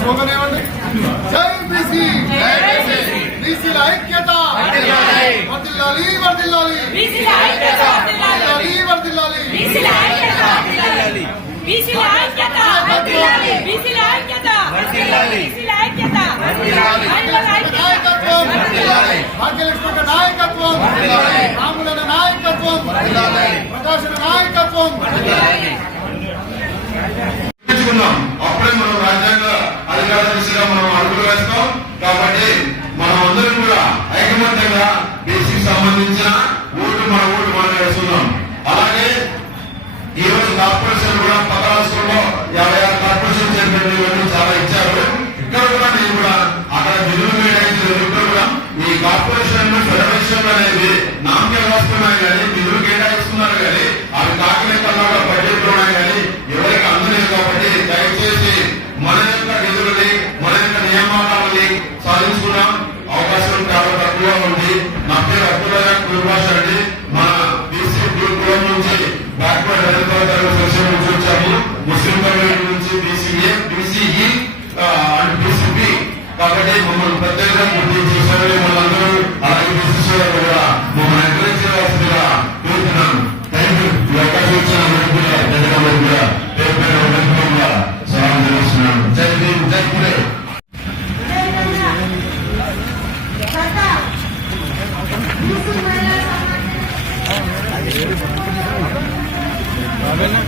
Slogan ఏమండి జై BC బీసీల ఐక్యత. వర్దిల్లాలి వర్దిల్లాలి వర్దిల్లాలి వర్దిల్లాలి బీసీల ఐక్యత వర్దిల్లాలి బీసీల ఐక్యత వర్దిల్లాలి బీసీల ఐక్యత వర్దిల్లాలి నాయకత్వం. వర్దిల్లాలి భాగ్యలక్ష్మి నాయకత్వం. వర్దిల్లాలి రాములన నాయకత్వం. వర్దిల్లాలి ప్రకాశన నాయకత్వం. వర్దిల్లాలి మనం కాబట్టి మనం అందరం కూడా ఐకమత్యంగా బీసీ సంబంధించిన ఓటు మన ఓటు మనం వేస్తున్నాం. అలాగే ఈ రోజు కార్పొరేషన్ కూడా పత్రాలు సుభాష్ రెడ్డి మా బీసీ కులం నుంచి బ్యాక్వర్డ్ దళిత సంక్షేమ నుంచి వచ్చాము. ముస్లిం కమ్యూనిటీ నుంచి బీసీఏ బీసీఈ అండ్ బీసీపీ కాబట్టి మమ్మల్ని ప్రత్యేకంగా గుర్తించి చూసారు మమ్మల్ని అలాగే బీసీ కూడా మమ్మల్ని ఎంకరేజ్ చేయాల్సిందిగా కోరుతున్నాను థ్యాంక్ యూ ఈ అవకాశం ఇచ్చిన Thank you. হবে না